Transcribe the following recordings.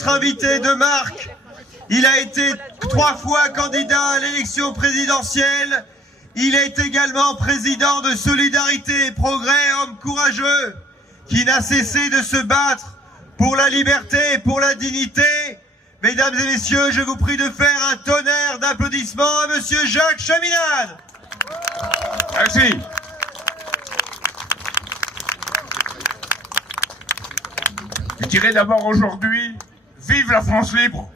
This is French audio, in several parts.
notre invité de marque. Il a été 3 fois candidat à l'élection présidentielle. Il est également président de Solidarité et Progrès, homme courageux, qui n'a cessé de se battre pour la liberté et pour la dignité. Mesdames et messieurs, je vous prie de faire un tonnerre d'applaudissements à monsieur Jacques Chaminade. Merci. Je dirais d'abord aujourd'hui, vive la France libre.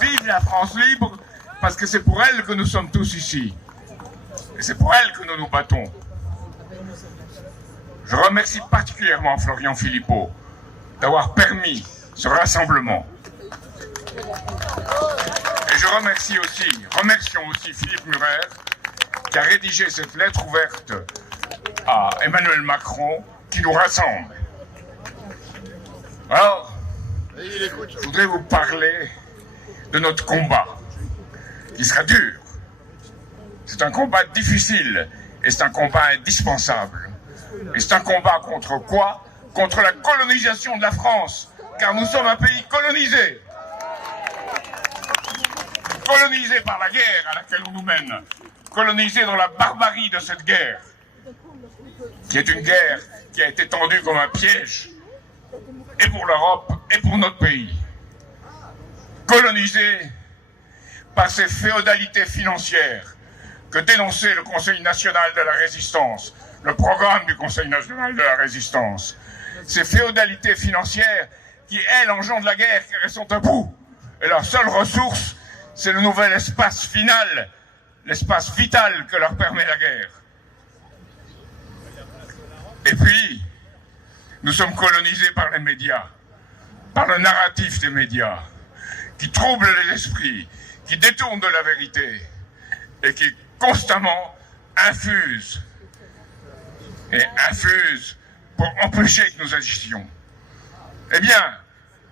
Vive la France libre, parce que c'est pour elle que nous sommes tous ici. Et c'est pour elle que nous nous battons. Je remercie particulièrement Florian Philippot d'avoir permis ce rassemblement. Et je remercions aussi Philippe Murer qui a rédigé cette lettre ouverte à Emmanuel Macron qui nous rassemble. Alors, je voudrais vous parler de notre combat, qui sera dur. C'est un combat difficile et c'est un combat indispensable. Et c'est un combat contre quoi? Contre la colonisation de la France, car nous sommes un pays colonisé. Colonisé par la guerre à laquelle on nous mène. Colonisé dans la barbarie de cette guerre, qui est une guerre qui a été tendue comme un piège, et pour l'Europe, et pour notre pays. Colonisé par ces féodalités financières que dénonçait le Conseil national de la résistance, le programme du Conseil national de la résistance. Ces féodalités financières qui, elles, engendrent la guerre, car elles sont à bout. Et leur seule ressource, c'est le nouvel espace final, l'espace vital que leur permet la guerre. Et puis, nous sommes colonisés par les médias, par le narratif des médias, qui troublent les esprits, qui détournent de la vérité, et qui constamment infusent pour empêcher que nous agissions. Eh bien,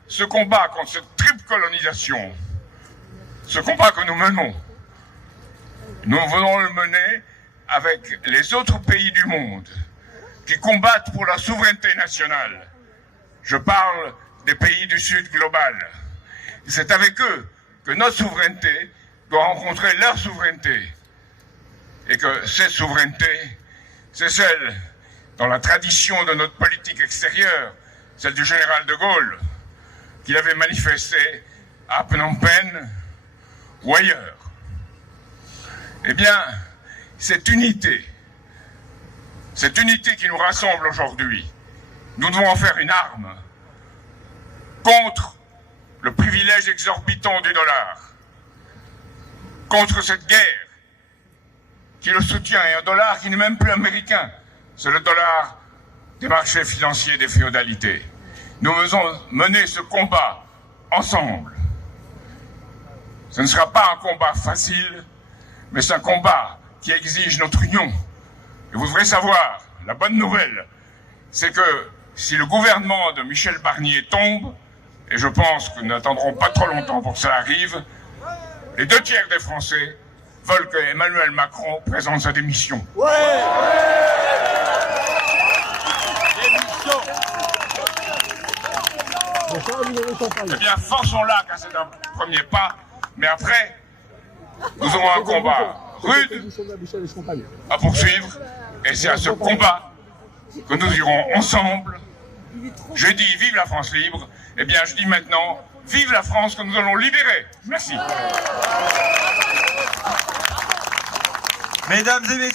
ce combat contre cette triple colonisation, ce combat que nous menons, nous venons le mener avec les autres pays du monde qui combattent pour la souveraineté nationale. Je parle des pays du Sud global. C'est avec eux que notre souveraineté doit rencontrer leur souveraineté. Et que cette souveraineté, c'est celle, dans la tradition de notre politique extérieure, celle du général de Gaulle, qu'il avait manifesté à Phnom Penh ou ailleurs. Eh bien, cette unité qui nous rassemble aujourd'hui, nous devons en faire une arme contre le privilège exorbitant du dollar, contre cette guerre qui le soutient, et un dollar qui n'est même plus américain, c'est le dollar des marchés financiers des féodalités. Nous devons mener ce combat ensemble. Ce ne sera pas un combat facile, mais c'est un combat qui exige notre union. Et vous devrez savoir, la bonne nouvelle, c'est que si le gouvernement de Michel Barnier tombe, et je pense que nous n'attendrons pas trop longtemps pour que ça arrive, les 2/3 des Français veulent que Emmanuel Macron présente sa démission. Eh bien, forçons-la, car c'est un premier pas, mais après, nous aurons un combat rude à poursuivre, et c'est à ce combat que nous irons ensemble. Je dis vive la France libre, eh bien je dis maintenant vive la France que nous allons libérer. Merci. Mesdames et messieurs.